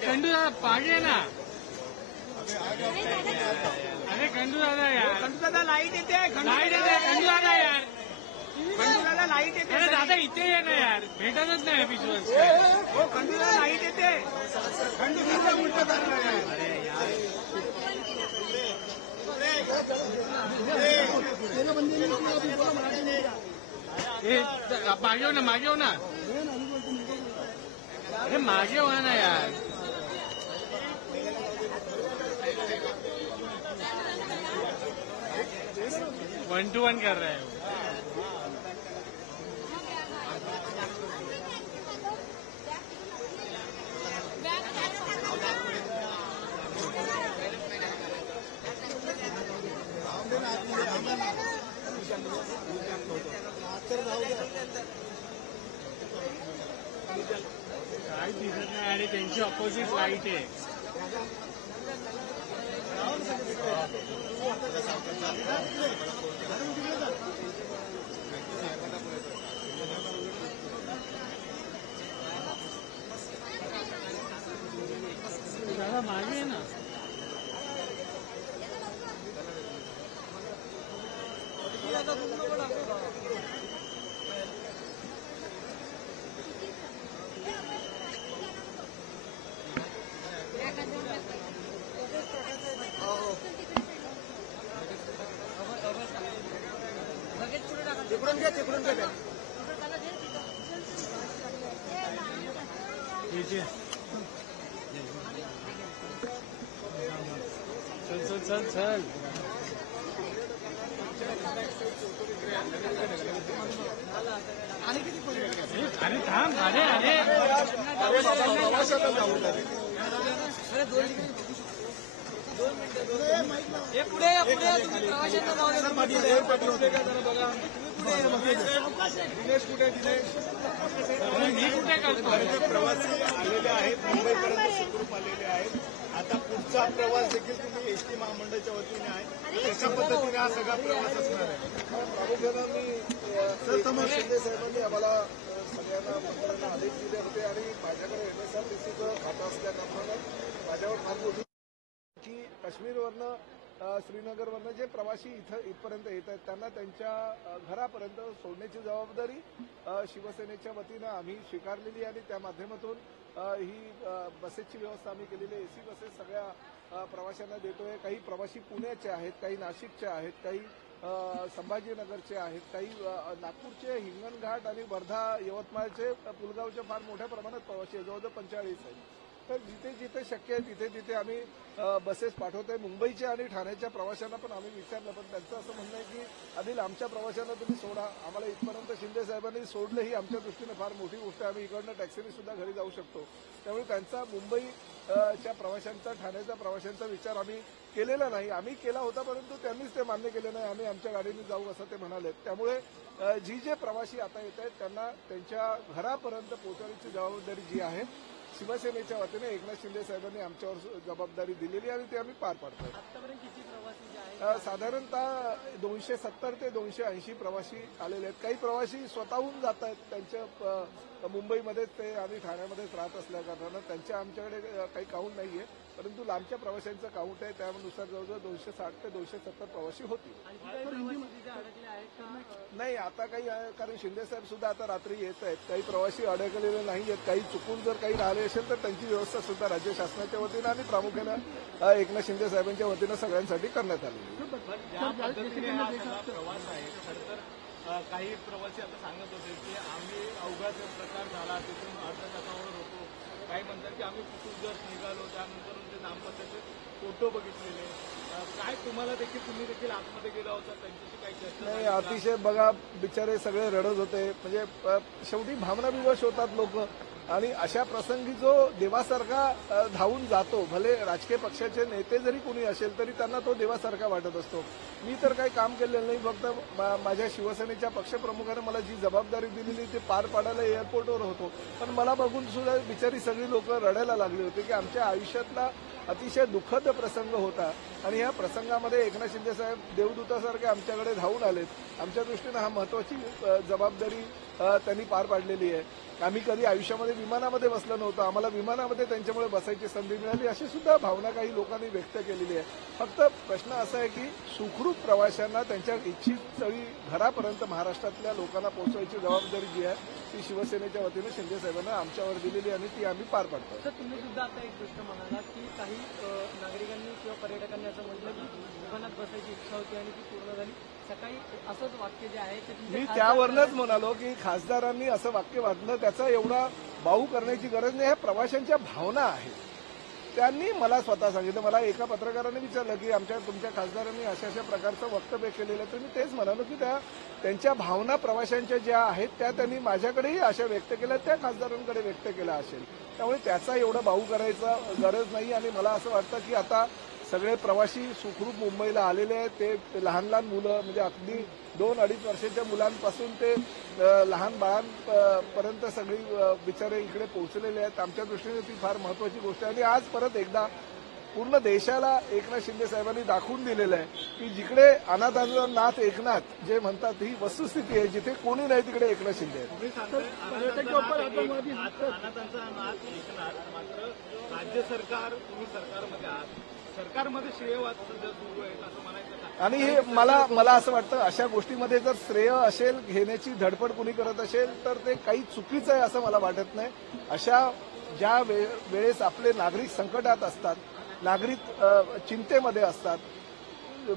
खंडू दादा पाहिजे ना. अरे खंडू दादा यार, खंडू दादा लाईट येते, लाईट येते खंडू दादा यार, खंडू दादा लाईट येते. अरे दादा इथे ये ना यार, भेटतच नाही विश्वास. हो खंडू दादा लाईट येते. खंडू दादा उलट करणार. अरे यार मागे हो ना, मागे हो ना. अरे मागे हो ना यार. 1-1 कर रहे हैं. काय दिसत नाही आणि त्यांची ऑपोजिट लाईट आहे. दादा मागे आहे ना. तिकडून घ्या, तिकडून घ्या. चल चल चल चल. अरे थांब. अरे अरे हे पुढे तुम्ही प्रवाशांना दिनेश कुठे प्रवासी आलेले आहेत, मुंबईपर्यंत सुखरूप आलेले आहेत. आता पुढचा प्रवास देखील तुम्ही एसटी महामंडळाच्या वतीने आहे, त्याच्या पद्धतीने हा सगळा प्रवास असणार आहे. प्रामुख्यानं शिंदे साहेबांनी आम्हाला सगळ्यांना मंत्र्यांना आदेश दिले होते आणि माझ्याकडे एमएसआरटीसीचं खातं असल्या कारणानं माझ्यावर फार मोठी की काश्मीरवरनं श्रीनगरवरनं जे प्रवासी इथपर्यंत येत आहेत त्यांना त्यांच्या घरापर्यंत सोडण्याची जबाबदारी शिवसेनेच्या वतीनं आम्ही स्वीकारलेली आणि त्या माध्यमातून ही बसेसची व्यवस्था आम्ही केलेली आहे. एसी बसेस सगळ्या प्रवाशांना देतोय. काही प्रवासी पुण्याचे आहेत, काही नाशिकचे आहेत, काही संभाजीनगरचे आहेत, काही नागपूरचे, हिंगणघाट आणि वर्धा यवतमाळचे, पुलगावचे फार मोठ्या प्रमाणात प्रवासी आहेत, जवळजवळ 45 आहेत. तर जिथे जिथे शक्य आहे तिथे तिथे आम्ही बसेस पाठवतोय. मुंबईच्या आणि ठाण्याच्या प्रवाशांना पण आम्ही विचारलं, पण त्यांचं असं म्हणणं आहे की आधी आमच्या प्रवाशांना तुम्ही सोडा, आम्हाला इथपर्यंत शिंदे साहेबांनी सोडलं ही आमच्या दृष्टीनं फार मोठी गोष्ट आहे. आम्ही इकडनं टॅक्सीने सुद्धा घरी जाऊ शकतो. त्यामुळे त्यांचा मुंबईच्या प्रवाशांचा, ठाण्याच्या प्रवाशांचा विचार आम्ही केलेला नाही. आम्ही केला होता, परंतु त्यांनीच ते मान्य केलं नाही. आम्ही आमच्या गाडीने जाऊ असं ते म्हणाले. त्यामुळे जे प्रवासी आता येत आहेत त्यांना त्यांच्या घरापर्यंत पोहोचवण्याची जबाबदारी जी आहे शिवसेनेच्या वतीने एकनाथ शिंदे साहेबांनी आमच्यावर जबाबदारी दिलेली आणि ती आम्ही पार पाडतोय. साधारणतः 270 ते 280 प्रवासी आलेले आहेत. काही प्रवासी स्वतःहून जात आहेत, त्यांच्या मुंबईमध्येच ते आणि ठाण्यामध्येच राहत असल्या कारणानं त्यांच्या आमच्याकडे काही काउंट नाहीये, परंतु लांबच्या प्रवाशांचं काउंट आहे. त्यानुसार जवळजवळ 260 ते 270 प्रवासी होतील. नाही आता काही आहे, कारण शिंदे साहेब सुद्धा आता रात्री येत आहेत. काही प्रवासी अडकलेले नाही आहेत. काही चुकून जर काही राहिले असेल तर त्यांची व्यवस्था सुद्धा राज्य शासनाच्या वतीनं आणि प्रामुख्यानं एकनाथ शिंदे साहेबांच्या वतीनं सगळ्यांसाठी करण्यात आली. प्रवास आहे तर काही प्रवासी आता सांगत होते की आम्ही अवघात प्रकार झाला, तिथून अर्ध्या तासावर होतो. काही म्हणतात की आम्ही कुठून जर निघालो त्यानंतर ते नामपत्राचे फोटो बघितलेले. काय तुम्हाला देखील, तुम्ही देखील आतमध्ये गेला होता, त्यांच्याशी काही चर्चा नाही? अतिशय बघा, बिचारे सगळे रडत होते. म्हणजे शेवटी भावनाविवश होतात लोक. आणि अशा प्रसंगी जो देवासारखा धावून जातो, भले राजकीय पक्षाचे नेते जरी कोणी असेल तरी त्यांना तो देवासारखा वाटत असतो. मी तर काही काम केलेलं नाही, फक्त माझ्या शिवसेनेच्या पक्षप्रमुखाने मला जी जबाबदारी दिलेली ते पार पाडायला एअरपोर्टवर होतो. पण मला बघून सुद्धा बिचारी सगळी लोक रडायला लागली होती की आमच्या आयुष्यातला अतिशय दुःखद प्रसंग होता आणि या प्रसंगामध्ये एकनाथ शिंदे साहेब देवदूतासारखे आमच्याकडे धावून आलेत. आमच्या दृष्टीनं हा महत्वाची जबाबदारी त्यांनी पार पाडलेली आहे. आम्ही कधी आयुष्यामध्ये विमानामध्ये बसलो नव्हतो, आम्हाला विमानामध्ये त्यांच्यामुळे बसायची संधी मिळाली, अशी सुद्धा भावना काही लोकांनी व्यक्त केलेली आहे. फक्त प्रश्न असा आहे की सुखरूप प्रवाशांना त्यांच्या इच्छित स्थळी घरापर्यंत महाराष्ट्रातल्या लोकांना पोहोचवायची जबाबदारी जी आहे ती शिवसेनेच्या वतीनं शिंदे साहेबांना आमच्यावर दिलेली आणि ती आम्ही पार पाडतो. तर तुम्ही सुद्धा आता एक गोष्ट म्हणालात की काही नागरिकांनी किंवा पर्यटकांनी असं म्हटलं की विमानात बसायची इच्छा होती आणि ती पूर्ण झाली. सकाळी असंच वाक्य जे आहे ते मी त्यावरनच म्हणालो की खासदारांनी असं वाक्य वाटलं त्याचा एवढा बाऊ करण्याची गरज नाही. ह्या प्रवाशांच्या भावना आहेत. त्यांनी मला स्वतः सांगितलं, मला एका पत्रकाराने विचारलं की तुमच्या खासदारांनी अशा अशा प्रकारचं वक्तव्य केलेलं आहे. तर मी तेच म्हणालो की त्यांच्या भावना प्रवाशांच्या ज्या आहेत त्या त्यांनी माझ्याकडेही अशा व्यक्त केल्या, त्या खासदारांकडे व्यक्त केला असेल. त्यामुळे त्याचा एवढा बाऊ करायचा गरज नाही. आणि मला असं वाटतं की आता सगळे प्रवासी सुखरूप मुंबईला आलेले आहेत. ते लहान लहान मुलं म्हणजे अगदी 2-2.5 वर्षाच्या मुलांपासून ते लहान बाळांपर्यंत सगळी बिचारे इकडे पोहोचलेले आहेत. आमच्या दृष्टीने ती फार महत्वाची गोष्ट आहे. आणि आज परत एकदा पूर्ण देशाला एकनाथ शिंदे साहेबांनी दाखवून दिलेलं आहे की जिकडे अनाथांचा नाथ एकनाथ जे म्हणतात ही वस्तुस्थिती आहे. जिथे कोणी नाही तिकडे एकनाथ शिंदे आहेत. मात्र राज्य सरकार तुम्ही सरकारमध्ये आहात, सरकारमध्ये श्रेयवाद सध्या सुरू आहे असं म्हणायचं का? आणि हे मला असं वाटतं अशा गोष्टीमध्ये जर श्रेय असेल घेण्याची धडपड कुणी करत असेल तर ते काही चुकीचं आहे असं मला वाटत नाही. अशा ज्या वेळेस आपले नागरिक संकटात असतात, नागरिक चिंतेमध्ये असतात,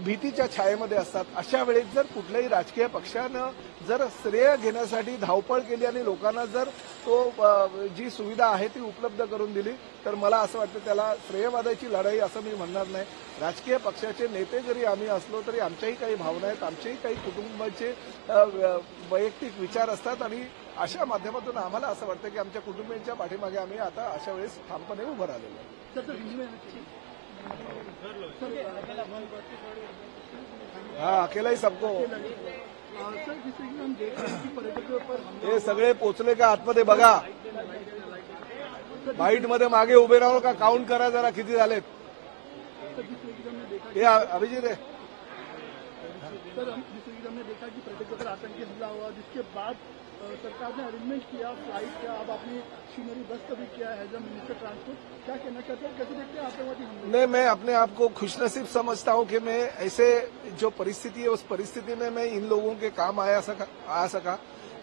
भीतीच्या छायेमध्ये असतात, अशा वेळेस जर कुठल्याही राजकीय पक्षानं जर श्रेय घेण्यासाठी धावपळ केली आणि लोकांना जर तो जी सुविधा आहे ती उपलब्ध करून दिली तर मला असं वाटतं त्याला श्रेयवादाची लढाई असं मी म्हणणार नाही. राजकीय पक्षाचे नेते जरी आम्ही असलो तरी आमच्याही काही भावना आहेत, आमचेही काही कुटुंबाचे वैयक्तिक विचार असतात आणि अशा माध्यमातून आम्हाला असं वाटतं की आमच्या कुटुंबियांच्या पाठीमागे आम्ही आता अशा वेळेस ठामपणे उभं राहिलेलो आहे. हाँ अकेला ही सबको. हे सगळे पोचले का आतमध्ये बघा, बाईट मध्ये मागे उभे राहून का काउंट करा जरा किती झालेत. हे अभिजित आहे. सर हमने देखा कि पर्यटकों पर आतंकी हमला हुआ, जिसके बाद सरकार ने अरेंजमेंट किया फ्लाइट का, अब आपने शिवनरी बस का भी किया है एज अ मिनिस्टर ट्रांसपोर्ट. क्या कहना चाहते हैं, कैसे देखते हैं आतंकवादी हमले? नहीं, मैं अपने आप को खुशनसीब समझता हूं कि मैं ऐसे जो परिस्थिति है उस परिस्थिति में मैं इन लोगों के काम आ सका.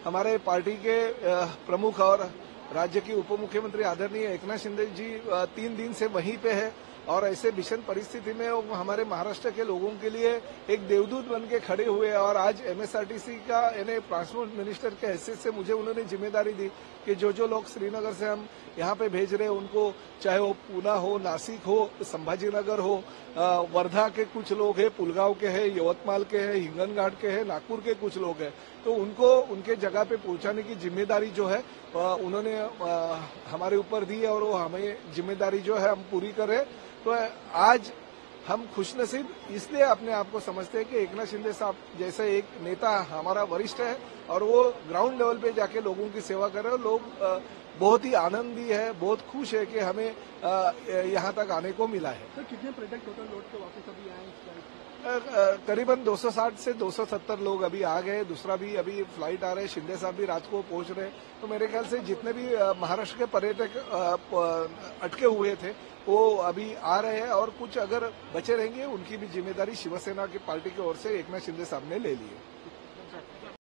हमारे पार्टी के प्रमुख और राज्य के उप मुख्यमंत्री आदरणीय एकनाथ शिंदे जी 3 दिन से वहीं पे है और ऐसे भीषण परिस्थिति में वो हमारे महाराष्ट्र के लोगों के लिए एक देवदूत बन के खड़े हुए. और आज एमएसआरटीसी का यानी ट्रांसपोर्ट मिनिस्टर के हैसियत से मुझे उन्होंने जिम्मेदारी दी कि जो लोग श्रीनगर से हम यहाँ पे भेज रहे हैं उनको, चाहे वो पूना हो, नासिक हो, संभाजीनगर हो, वर्धा के कुछ लोग हैं, पुलगांव के हैं, यवतमाल के हैं, हिंगनघाट के हैं, नागपुर के कुछ लोग हैं, तो उनको उनके जगह पे पहुंचाने की जिम्मेदारी जो है उन्होंने हमारे ऊपर दी है और वो हमें जिम्मेदारी जो है हम पूरी करें. तो आज हम खुशनसीब इसलिए अपने आप को समझते हैं कि एकनाथ शिंदे साहब जैसे एक नेता हमारा वरिष्ठ है और वो ग्राउंड लेवल पे जाके लोगों की सेवा कर रहे हैं. लोग बहुत ही आनंदी है, बहुत खुश है कि हमें यहाँ तक आने को मिला है. सर कितने पर्यटक टोटल लौट के वापस अभी आए? करीबन 260 से 270 लोग अभी आ गए. दूसरा भी अभी फ्लाइट आ रहे हैं. शिंदे साहब भी रात को पहुंच रहे हैं. तो मेरे ख्याल से जितने भी महाराष्ट्र के पर्यटक अटके हुए थे वो अभी आ रहे हैं और कुछ अगर बचे रहेंगे उनकी भी जिम्मेदारी शिवसेना की पार्टी की ओर से एकनाथ शिंदे साहब ने ले ली है.